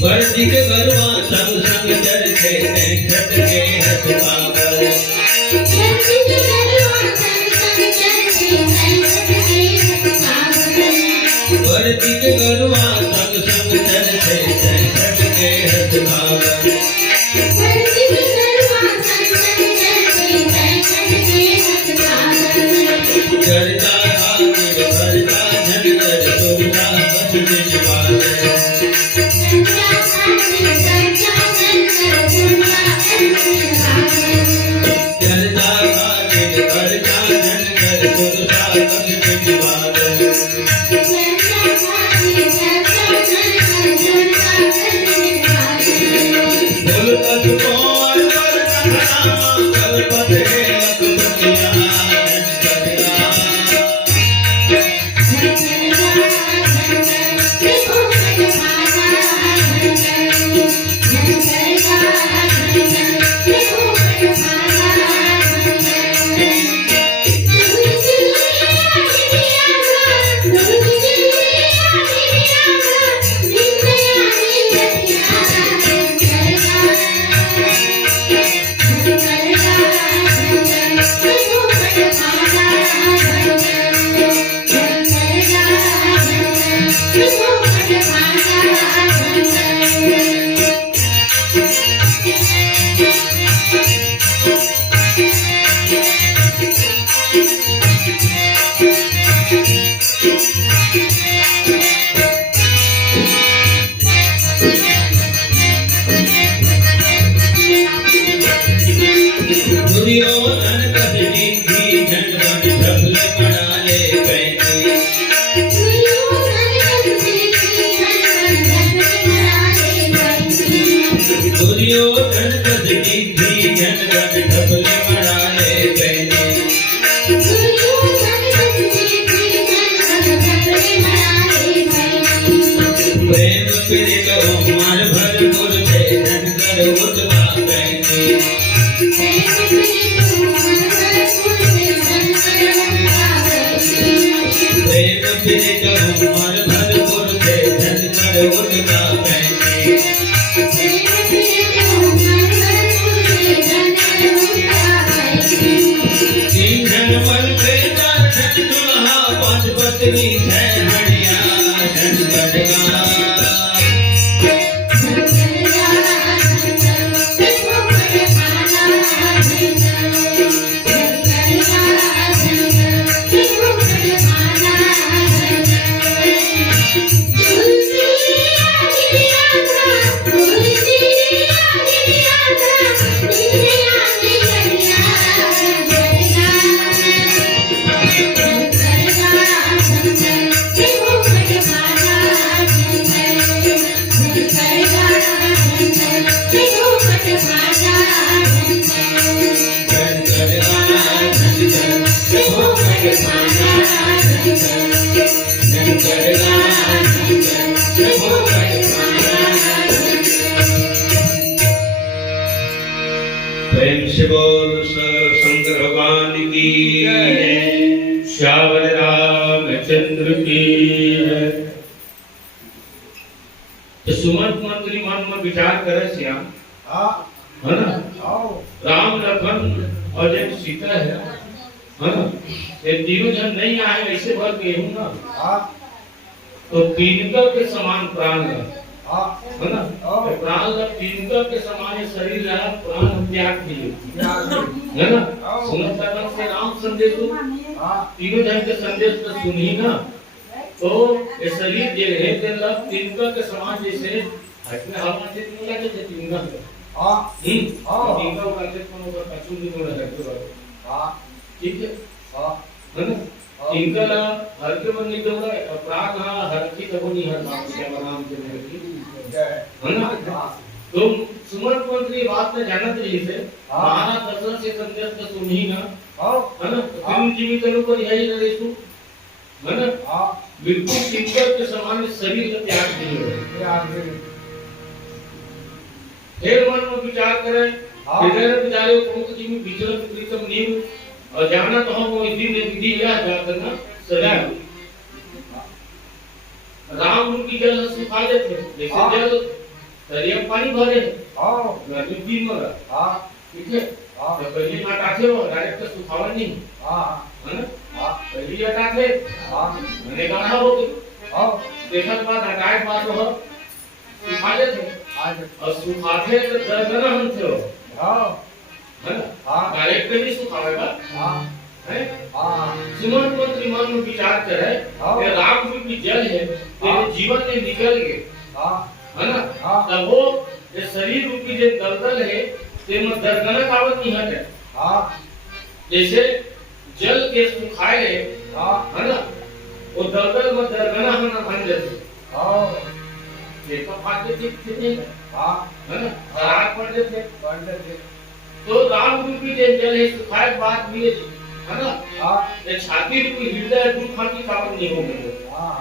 वर्दी के गरुआ संग संग चरते छत के हथ पागल वर्दी के गरुआ संग संग चरते छत के हथ पागल वर्दी के गरुआ संग संग चरते छत के हथ पागल वर्दी के गरुआ संग संग चरते छत के हथ पागल चरता आगे भरता झंडर तुरता बस बिन बादल शंकर भगवान की श्यावर रामचंद्र की तो सुमंत मंत्री मन में विचार करे श्याम है ना राम लखन और जब सीता है ना ये तीनों जन नहीं आए ऐसे भर के हूं ना तो तीनकर के समान प्राण है ना प्राण तीनकर के समान शरीर रहा प्राण त्याग किए है ना सुनत लगन से राम संदेश तीनों जन के संदेश तो सुनी ना तो ये शरीर जे है ते लग तीनकर के समान जैसे हटने हवा से निकला जैसे तीनकर तीनकर का जैसे कोनो का कछु नहीं बोला है ठीक है ना इनका हर के बन नहीं दोगा प्राग हर की तबनी हर बात से राम चंद्र की है ना तुम सुमंत मंत्री बात में जानत रही से महाराज दर्शन से संदेश तो सुनी ना है ना तुम जीवित लोग पर यही न रेसु है ना बिल्कुल सिंगर के समान शरीर का त्याग नहीं फिर मन में विचार करें हृदय विचारे को जी में विचलन प्रीतम नीव और जाना तो हम वो दिन विधि यह जा करना सदा राम उनकी जल सुखा देते जैसे जल दरिया में पानी भरे हाँ गर्मी दिन में हाँ ठीक है हाँ तो पहली हटाते हो डायरेक्ट तो सुखावा नहीं हाँ है ना हाँ पहली हटाते हाँ मैंने कहा हो हाँ देखा बाद हटाए बाद हो सुखा देते आज और सुखाते तो दरदरा हम थे हो हाँ है ना हाँ डायरेक्ट नहीं सुखावेगा हाँ है हाँ सुमन मंत्री मन में विचार करे हाँ। कि राम रूपी जल है हाँ। तेरे जीवन में निकल गए हाँ है ना हाँ। तब वो ये शरीर रूपी जो दलदल है ते में दरगना कावत नहीं हटे हाँ जैसे जल के सुखाए हाँ है ना वो दलदल में दरगना होना बन जाते हाँ ये तो फाटे ठीक नहीं हाँ है ना रात पड़ जाते पंडित जी तो राम रूपी जो जल है सुखाए बात भी है ना हाँ ये छाती रूपी हृदय दुख खाती कावत नहीं हो गए हाँ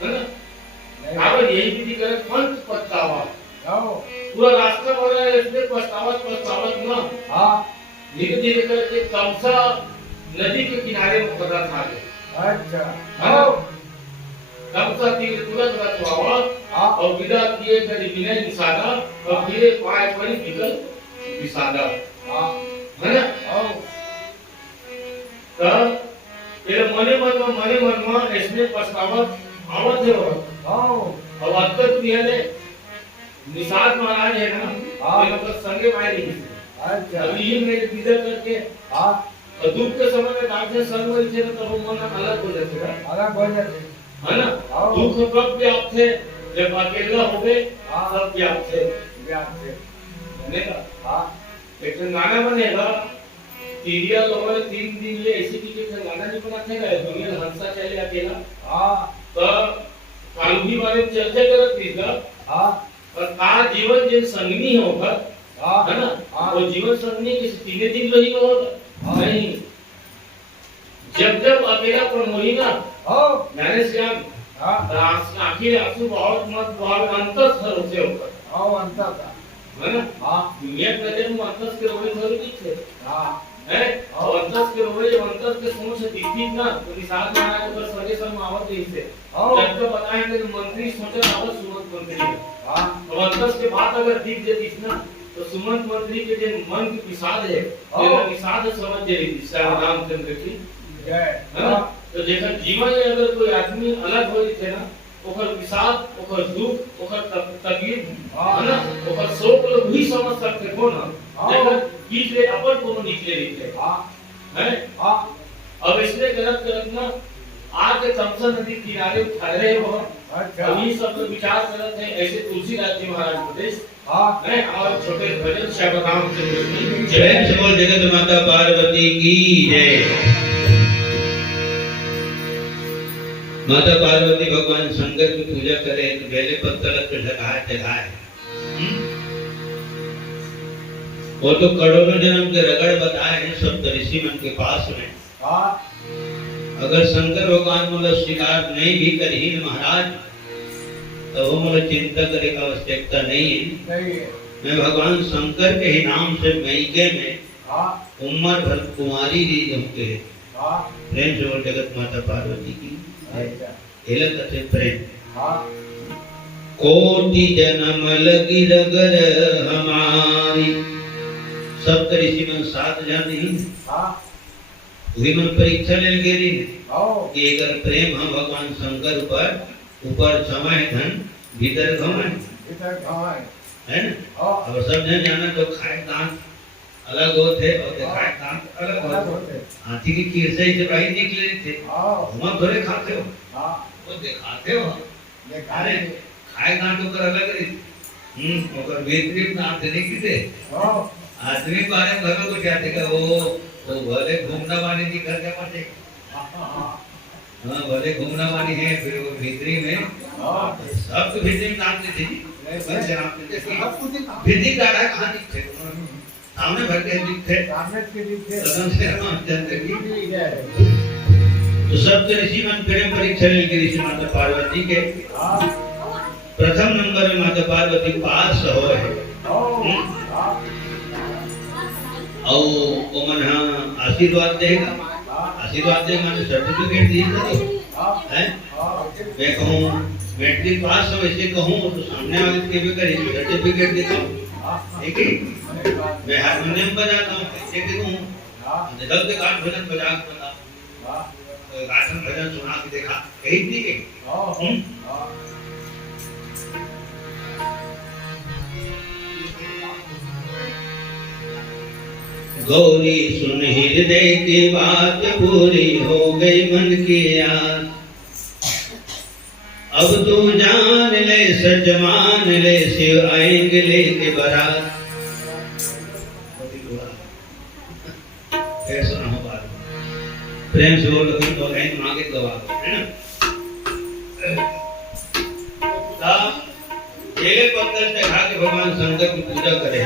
है ना नहीं कावत यही विधि करे पंच पछतावा जाओ पूरा रास्ता बना है इसमें पछतावत ना हाँ धीरे धीरे करके कमसा नदी के किनारे में पता था अच्छा हाँ कमसा तीर तुरंत रखवावा हाँ और विदा किए करी विनय निषादा और फिर पाए पड़ी निकल विषादा हाँ है ना आओ तब ये मने मन में इसमें पछतावत आवत है आओ और अत्तर दिहले निषाद महाराज है ना हाँ। ये मतलब संगे माय नहीं अच्छा अभी ये मेरे विदा करके हाँ और दुख के समय में डांटे संग में थे तो वो मन अलग हो जाएगा अलग हो जाते है ना हाँ। दुख कब व्याप्त थे जब अकेला हो गए हाँ। सब व्याप्त थे व्याप से बनेगा हाँ लेकिन गाना बनेगा सीरियल और 3 दिन ले ऐसी चीजें से गाना नहीं बनाते गए दुनिया हंसा चले अकेला हाँ तो कानूनी बारे में चर्चा करत थी का हाँ और का जीवन जिन संगनी होगा हाँ है ना हाँ वो जीवन संगनी किसी 3 दिन रही होगा हाँ। नहीं जब जब अकेला प्रमोही ना आओ ज्ञानेश ज्ञान हाँ आखिर आंसू बहुत मत बहुत अंतर सर होते होकर आओ अंतर था है ना हाँ दुनिया के नजर में अंतर के रोवे जरूरी थे हाँ है और अंतर के रोवे जब अंतर के समूह से दिखती ना तो निषाद महाराज पर सगे सर मावत नहीं थे आओ जब तो बताएं कि मंत्री सोचा आवत सुमंत मंत्री है हाँ और अंतर के बाद अगर दिख जाती ना तो सुमंत मंत्री के जो मन की विषाद है हाँ। वो विषाद समझ जाएगी श्री रामचंद्र की जय है ना तो जैसा जीवन में अगर कोई आदमी अलग हो जाते ना ओकर विषाद ओकर दुख ओकर तकलीफ हाँ। है ना ओकर शोक लोग भी समझ सकते हो ना हाँ। जैसा बीच में अपन कोनो निकले रहते हाँ है हाँ अब इसलिए गलत ना आके तमसा नदी किनारे ठहरे हो अच्छा अभी सब लोग विचार करते हैं ऐसे तुलसीदास जी महाराज प्रदेश हाँ है और छोटे भजन श्याम रामचंद्र की जय से बोल जगत माता पार्वती की जय। माता पार्वती भगवान शंकर की पूजा करे तो बेले पत्थर पे चढ़ाए वो तो करोड़ों जन्म के रगड़ बताए हैं सब ऋषि मन के पास में। हाँ अगर शंकर भगवान मतलब स्वीकार नहीं भी करी महाराज तो वो मतलब चिंता करे का आवश्यकता नहीं है। नहीं है मैं भगवान शंकर के ही नाम से मैके में हाँ उम्र भर कुमारी री हमके हाँ प्रेम से बोल जगत माता पार्वती की अच्छा हिलक से प्रेम। हाँ कोटि जन्म लगी रगर हमारी सब ऋषि मन 7 जन ही हाँ वही मन परीक्षा ले गेरी आओ कि अगर प्रेम हम भगवान शंकर ऊपर समय धन भीतर घमन इधर कहाँ है है ना। आओ अब सब जन जाना तो खाए दांत अलग होते और दिखाए दांत अलग अलग होते। होते हाथी की कीर से ही बाहर निकले थे आओ हम थोड़े खाते हो हाँ वो दिखाते हो देखा अरे खाए दांत होकर अलग रही और भीतरी दांत नहीं किते आओ आदमी को आने घर को क्या देखा वो भले घूमना वाली नहीं करते मत हाँ भले घूमना वाली है फिर वो भीतरी में हाँ सब तो भीतरी में नाम थी बस नाम थे सब कुछ दिखा भीतरी का है कहाँ दिखते सामने भर के दिखते सामने के दिखे सदन से रामचंद्र की ठीक है तो सब ऋषि मन प्रेम परीक्षा लेके ऋषि माता पार्वती के हाँ प्रथम नंबर में माता पार्वती पास हो है आओ हाँ और वो मन हाँ आशीर्वाद देगा आशीर्वाद देगा मैंने सर्टिफिकेट दिए हाँ है हाँ मैं कहूँ मैट्रिक पास हो ऐसे कहूँ तो सामने वाले के भी करें सर्टिफिकेट दिखाओ ठीक है मैं हारमोनियम बजाता हूँ ऐसे कहूँ जब तक आठ भजन बजा के बताओ गाठन भजन सुना के देखा कही ठीक है गौरी सुन हृदय की बात पूरी हो गई मन की आस अब तू जान ले सच मान ले शिव आएंगे लेके बारात फिर सुना हो बात प्रेम से बोलो तो लाइन मांगे गवा है ना ये पत्थर से खा के भगवान शंकर की पूजा करे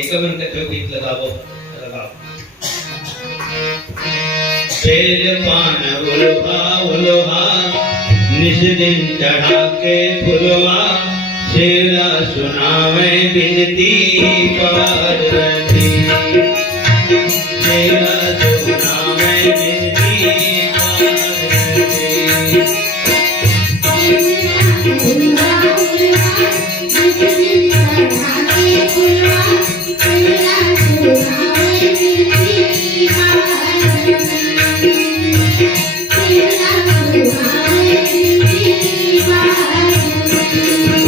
एक मन का गीत लगाओ तेल पान उलोहा निस दिन चढ़ा के फुलवा शेरा सुनावे बिनती पार्वती शेरा सुनावे बिनती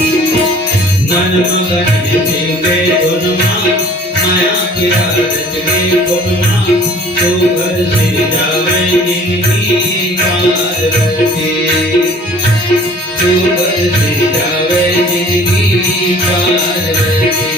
मन मगन शिव के गुणमा माया की आदत के गुणमा तू घर से जावे जिनकी पार्वती तू घर से जावे जिनकी पार्वती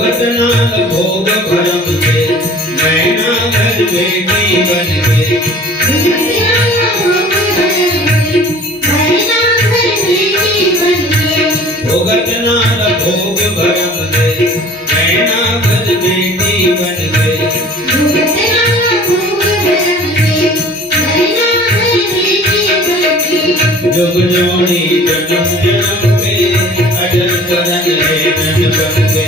भोग भरम के नैना घर बेटी बन के भोगत नाल भोग भरम के नैना घर बेटी बन के जुग जोड़ी जन्म जन्म के अजर करन है नन बन के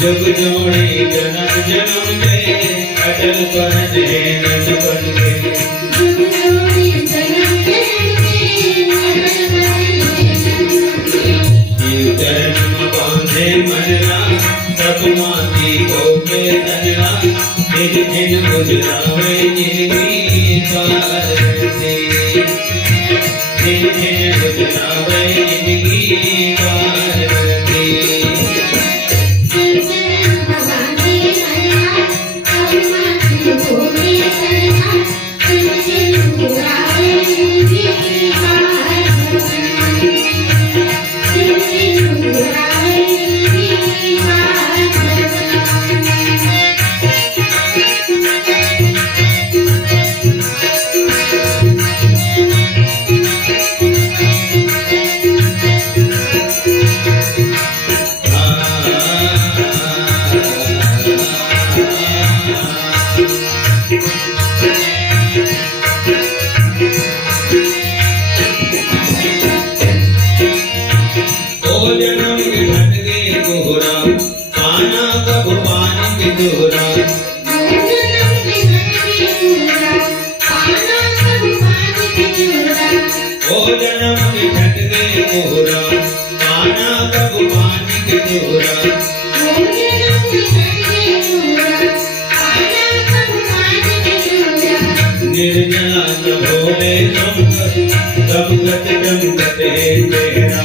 जुग जोड़ी जन्म जन्म के अटल करन है नन बन के शिव चरण बांधे मनला तब माती को के तनला दिन दिन गुजरावे जिंदगी पार्वती दिन दिन गुजरावे जिंदगी पार्वती निर्जला न भोले संकट सब गत जम गते तेरा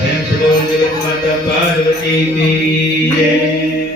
प्रेम से बोल जगत माता पार्वती की जय।